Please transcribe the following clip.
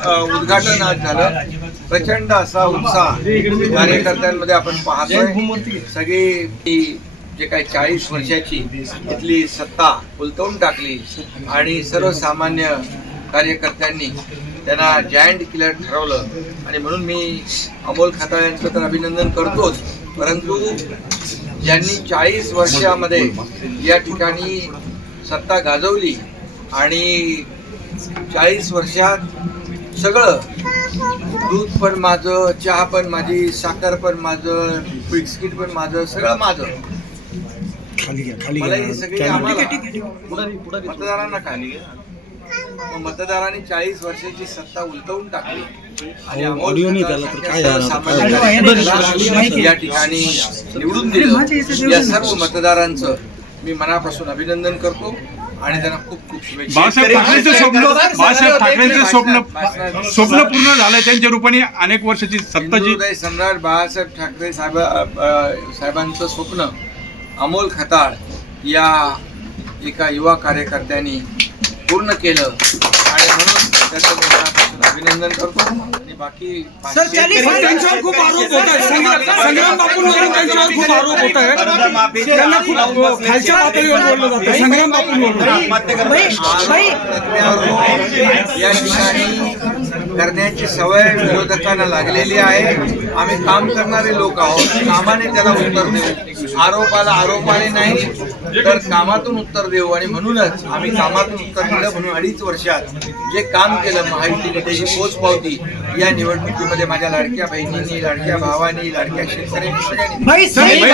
उद्घाटन आज झालं. प्रचंड असा उत्साह कार्यकर्त्यांमध्ये आपण पाहतोय. सगळी जे काही 40 वर्षाची इथली सत्ता उलटवून टाकली आणि सर्वसामान्य कार्यकर्त्यांनी त्यांना जायंट किलर ठरवलं. आणि म्हणून मी अमोल खताळ यांचं तर अभिनंदन करतोच, परंतु ज्यांनी 40 वर्षामध्ये या ठिकाणी सत्ता गाजवली आणि 40 वर्षात सगळं, दूध पण माझं, चहा पण माझी, साखर पण माझं, बिस्किट पण माझं, सगळं माझं. मला ही सगळी आम्हाला मतदारांना खाली मतदारांनी 40 वर्षाची सत्ता उलटवून टाकली आणि या ठिकाणी निवडून दिलं. या सर्व मतदारांचं मी मनापासून अभिनंदन करतो आणि त्यांना खूप खूप शुभेच्छा. बाळासाहेब ठाकरेंचं स्वप्न पूर्ण झालंय. त्यांच्या रूपाने अनेक वर्षाची सत्ताची हिंदुहृदय सम्राट बाळासाहेब ठाकरे साहेबांचं स्वप्न अमोल खताळ या एका युवा कार्यकर्त्यांनी पूर्ण केलं आणि म्हणून त्याचं मी मनापासून अभिनंदन करतो. आणि बाकी त्यांच्यावर खूप आरोप होत आहे. संग्राम बापूंवरून त्यांच्यावर खूप आरोप होत आहे. त्यांना खूप खालच्या पातळीवर बोललं जातं. संग्राम बापूंवरून या ठिकाणी करण्याची सवय विरोधकांना लागलेली आहे. आम्ही काम करणारे लोक आहोत, कामाने त्याला उत्तर देऊ. आरोपाला आरोपाने नाही तर कामातून उत्तर देऊ. आणि म्हणूनच आम्ही कामातून उत्तर दिलं. म्हणून 2.5 वर्षात जे काम केलं महायुतीने त्याची पोचपावती या निवडणुकीमध्ये माझ्या लाडक्या बहिणींनी, लाडक्या भावांनी, लाडक्या शेतकऱ्यांनी सगळ्यांनी